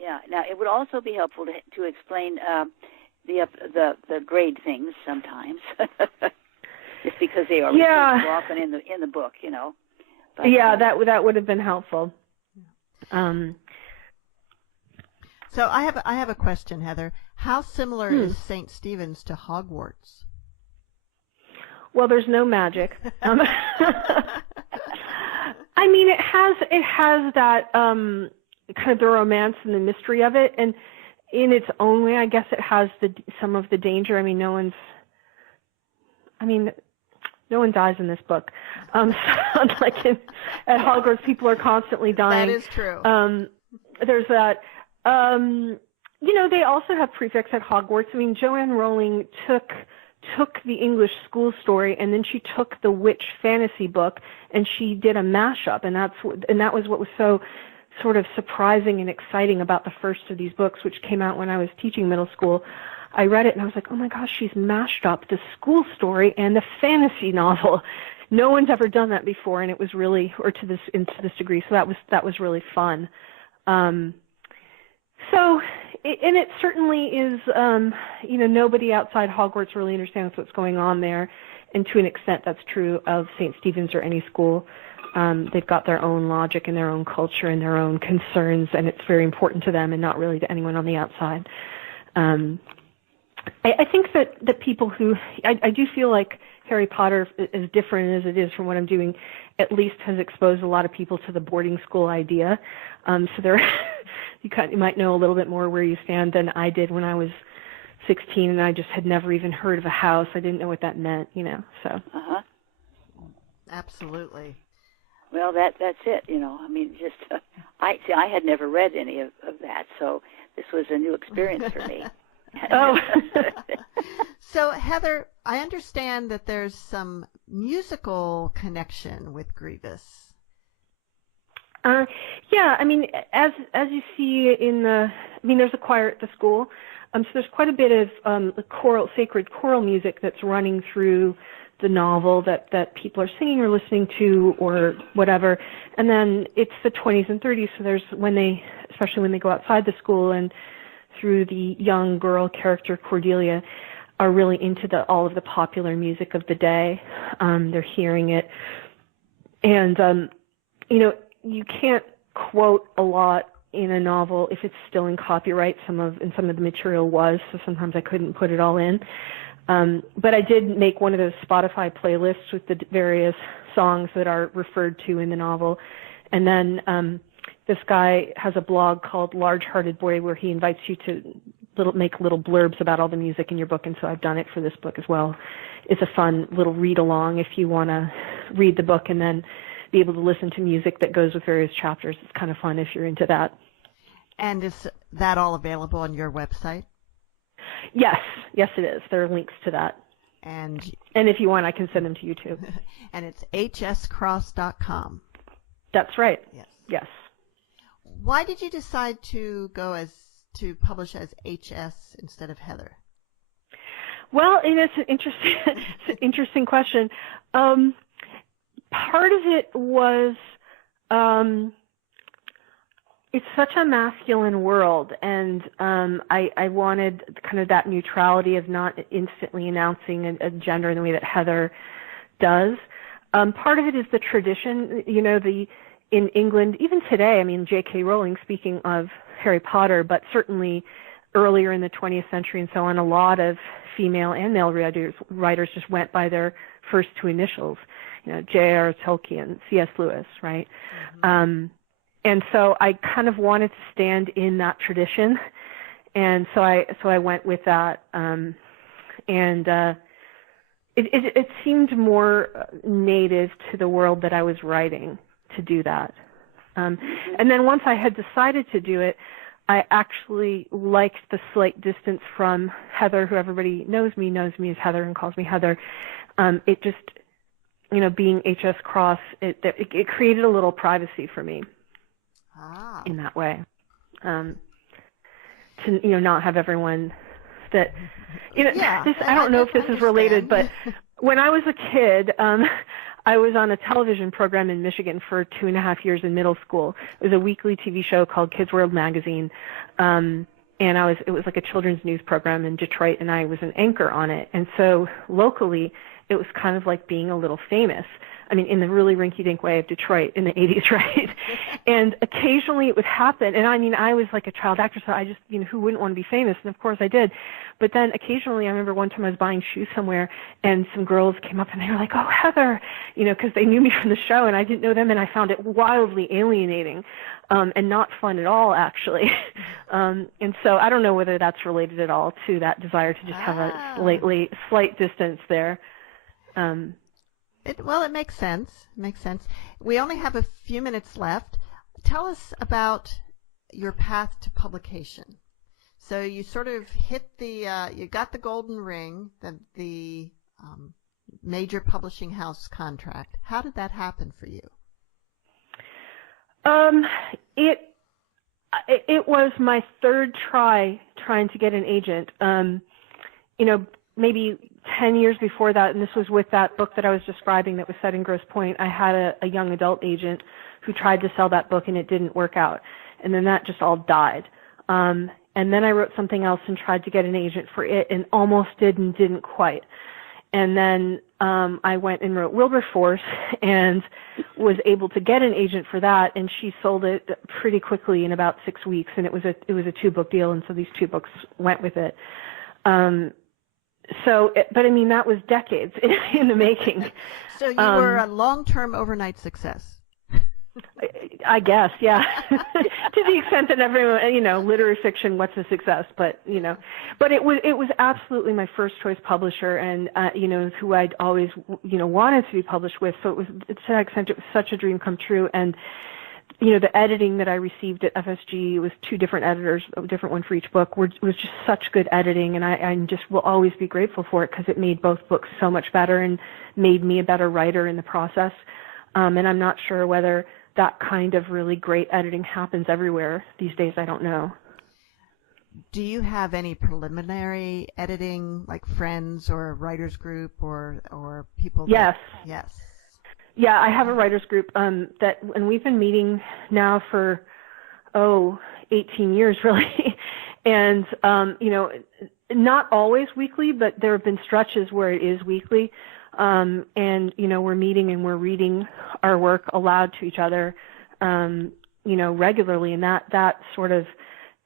Yeah. Now, it would also be helpful to explain the grade things sometimes, just because they are referred to often in the book, you know. But, that would have been helpful. So I have a question, Heather. How similar is St. Stephen's to Hogwarts? Well, there's no magic. I mean, it has that kind of the romance and the mystery of it, and in its own way, I guess it has some of the danger. I mean, no one dies in this book. Like at Hogwarts, people are constantly dying. That is true. There's that. They also have prefix at Hogwarts. I mean, Joanne Rowling took the English school story, and then she took the witch fantasy book, and she did a mashup, and that was what was so sort of surprising and exciting about the first of these books, which came out when I was teaching middle school. I read it and I was like, oh my gosh, she's mashed up the school story and the fantasy novel. No one's ever done that before, and it was really, or to this degree. So that was really fun. And it certainly is, nobody outside Hogwarts really understands what's going on there. And to an extent, that's true of St. Stephen's or any school. They've got their own logic and their own culture and their own concerns, and it's very important to them and not really to anyone on the outside. I think that the people I do feel like Harry Potter, as different as it is from what I'm doing, at least has exposed a lot of people to the boarding school idea. So there, you might know a little bit more where you stand than I did when I was 16, and I just had never even heard of a house. I didn't know what that meant, so. Uh-huh. Absolutely. Well, that's it, I mean, just, I had never read any of that, so this was a new experience for me. Oh. So, Heather, I understand that there's some musical connection with Grievous. Yeah, I mean, as you see there's a choir at the school, so there's quite a bit of sacred choral music that's running through the novel that people are singing or listening to or whatever. And then it's the 20s and 30s, so there's especially when they go outside the school and through the young girl character Cordelia, are really into all of the popular music of the day. They're hearing it. And, you can't quote a lot in a novel if it's still in copyright. Some of the material was, so sometimes I couldn't put it all in. But I did make one of those Spotify playlists with the various songs that are referred to in the novel. And then this guy has a blog called Large Hearted Boy where he invites you to make little blurbs about all the music in your book, and so I've done it for this book as well. It's a fun little read-along if you want to read the book and then be able to listen to music that goes with various chapters. It's kind of fun if you're into that. And is that all available on your website? Yes, it is. There are links to that. And if you want, I can send them to you too. And it's hscross.com. That's right. Yes. Why did you decide to publish as HS instead of Heather? Well, it's an interesting question. Part of it was it's such a masculine world, and I wanted kind of that neutrality of not instantly announcing a gender in the way that Heather does. Part of it is the tradition, in England, even today, I mean, J.K. Rowling, speaking of Harry Potter, but certainly earlier in the 20th century and so on, a lot of female and male writers just went by their first two initials, J.R. Tolkien, C.S. Lewis, right? Mm-hmm. And so I kind of wanted to stand in that tradition, and so I went with that, it seemed more native to the world that I was writing to do that. And then once I had decided to do it, I actually liked the slight distance from Heather, who everybody knows me as Heather and calls me Heather. It just, being HS Cross, it created a little privacy for me in that way. to, not have everyone that, Yeah, I don't know if this is related, but when I was a kid, I was on a television program in Michigan for 2.5 years in middle school. It was a weekly TV show called Kids World Magazine. And it was like a children's news program in Detroit, and I was an anchor on it. And so locally, it was kind of like being a little famous. I mean, in the really rinky-dink way of Detroit in the 80s, right? And occasionally it would happen. And I mean, I was like a child actor, so I just, who wouldn't want to be famous? And of course I did. But then occasionally, I remember one time I was buying shoes somewhere, and some girls came up and they were like, "Oh, Heather," because they knew me from the show, and I didn't know them, and I found it wildly alienating, and not fun at all, actually. And so I don't know whether that's related at all to that desire to just have a slight distance there. It makes sense. It makes sense. We only have a few minutes left. Tell us about your path to publication. So you sort of hit you got the golden ring, the major publishing house contract. How did that happen for you? It was my third trying to get an agent. Maybe 10 years before that, and this was with that book that I was describing that was set in Grosse Pointe, I had a young adult agent who tried to sell that book, and it didn't work out. And then that just all died. And then I wrote something else and tried to get an agent for it, and almost did and didn't quite. And then I went and wrote Wilberforce and was able to get an agent for that, and she sold it pretty quickly in about 6 weeks, and it was a 2-book deal, and so these 2 books went with it. But I mean, that was decades in the making. So you were a long-term overnight success. I guess, yeah. To the extent that everyone, literary fiction, what's a success? But but it was absolutely my first choice publisher, and who I'd always wanted to be published with. So it was, to that extent, it was such a dream come true. And the editing that I received at FSG was 2 different editors, a different one for each book, was just such good editing, and I just will always be grateful for it because it made both books so much better and made me a better writer in the process. And I'm not sure whether that kind of really great editing happens everywhere these days. I don't know. Do you have any preliminary editing, like friends or a writers group or people? Yes. Yes. Yeah, I have a writers group and we've been meeting now for 18 years really, and not always weekly, but there have been stretches where it is weekly, and we're meeting and we're reading our work aloud to each other, regularly, and that sort of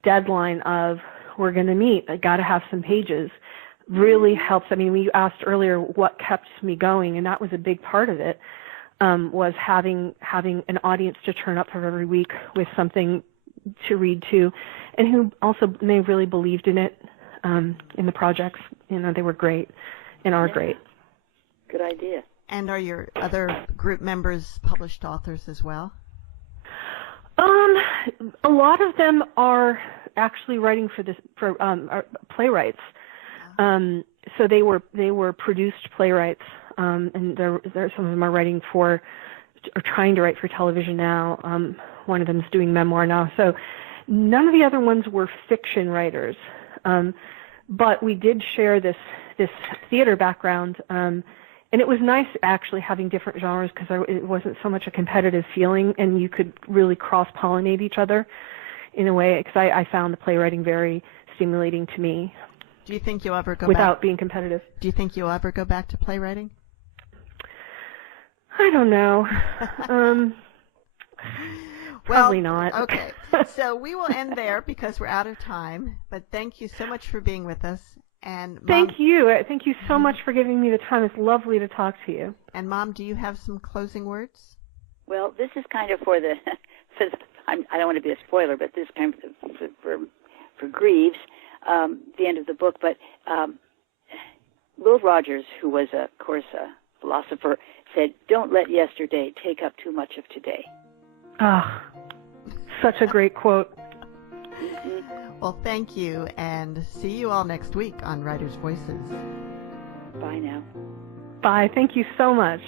deadline of we're going to meet, I got to have some pages, really helps. I mean, you asked earlier what kept me going, and that was a big part of it. Was having an audience to turn up for every week with something to read to, and who also, they really believed in it, in the projects. They were great and are great. Good idea. And are your other group members published authors as well? A lot of them are actually writing for playwrights. So they were produced playwrights. And there some of them are writing or trying to write for television now. One of them is doing memoir now. So none of the other ones were fiction writers. But we did share this theater background. And it was nice actually having different genres because it wasn't so much a competitive feeling, and you could really cross-pollinate each other in a way, because I found the playwriting very stimulating to me. Do you think you'll ever go without being competitive? Do you think you'll ever go back to playwriting? I don't know. Probably not. Okay. So we will end there because we're out of time. But thank you so much for being with us. And Mom, thank you. Thank you so much for giving me the time. It's lovely to talk to you. And Mom, do you have some closing words? Well, this is kind of for the. I don't want to be a spoiler, but this is kind of for Greaves, the end of the book. But Will Rogers, who was, of course, a philosopher, said, "Don't let yesterday take up too much of today." Ah, such a great quote. Mm-hmm. Well, thank you, and see you all next week on Writers' Voices. Bye now. Bye. Thank you so much.